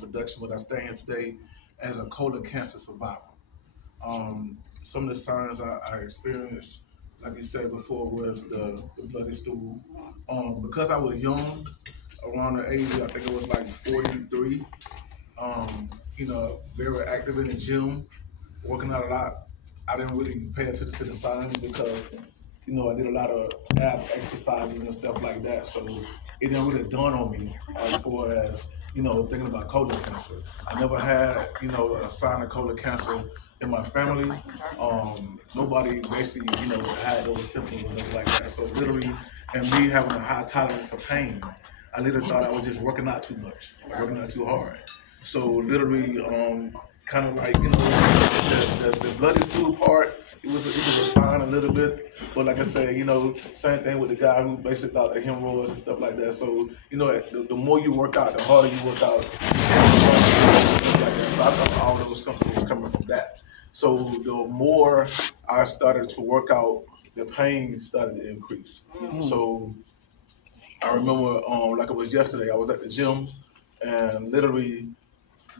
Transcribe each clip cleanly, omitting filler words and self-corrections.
production, but I stand here today as a colon cancer survivor. Some of the signs I experienced, like you said before, was the bloody stool. Because I was young, around the age, I think it was like 43, very active in the gym, working out a lot. I didn't really pay attention to the signs because, I did a lot of ab exercises and stuff like that. So it didn't really dawn on me as far as, thinking about colon cancer. I never had, a sign of colon cancer in my family. Nobody basically, had those symptoms or nothing like that. So literally, and me having a high tolerance for pain, I literally thought I was just working out too much, working out too hard. So literally, kind of like the bloody stool part. It was a sign a little bit, but like I said, same thing with the guy who basically thought that hemorrhoids and stuff like that. So the more you work out, the harder you work out. Like that. So I thought all those symptoms coming from that. So the more I started to work out, the pain started to increase. So I remember, like it was yesterday, I was at the gym and literally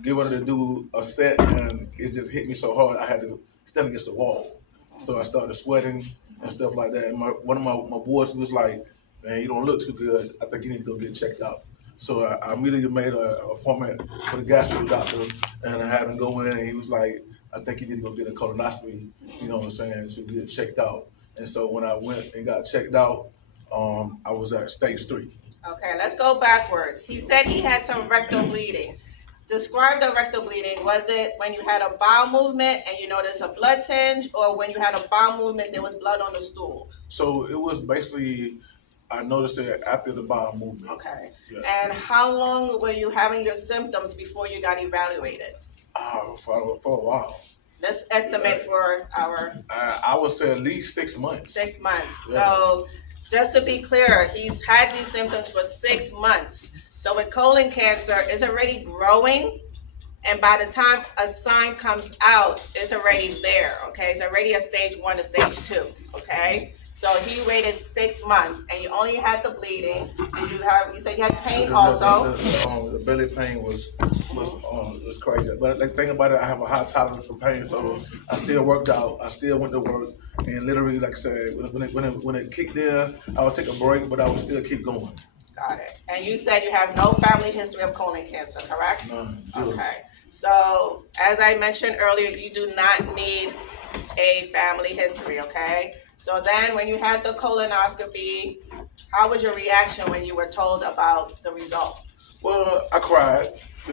get ready to do a set, and it just hit me so hard I had to stand against the wall. So I started sweating and stuff like that. And one of my boys was like, "Man, you don't look too good. I think you need to go get checked out." So I immediately made an appointment with a gastro doctor, and I had him go in, and he was like, "I think you need to go get a colonoscopy." You know what I'm saying? To get checked out. And so when I went and got checked out, I was at stage 3. Okay, let's go backwards. He said he had some rectal bleedings. Describe the rectal bleeding. Was it when you had a bowel movement and you noticed a blood tinge, or when you had a bowel movement there was blood on the stool? So it was basically, I noticed it after the bowel movement. Okay. Yeah. And how long were you having your symptoms before you got evaluated? For a while. Let's estimate for our I would say at least 6 months. 6 months. Yeah. So just to be clear, he's had these symptoms for 6 months. So with colon cancer, it's already growing, and by the time a sign comes out, it's already there. Okay, it's already a stage 1 to stage 2. Okay, so he waited 6 months, and you only had the bleeding. You said you had pain also. The belly pain was crazy. But the thing about it, I have a high tolerance for pain, so I still worked out. I still went to work, and literally, like I said, when it kicked in, I would take a break, but I would still keep going. Got it. And you said you have no family history of colon cancer, correct? None. Zero. Okay. So as I mentioned earlier, you do not need a family history, okay? So then when you had the colonoscopy, how was your reaction when you were told about the result? Well, I cried.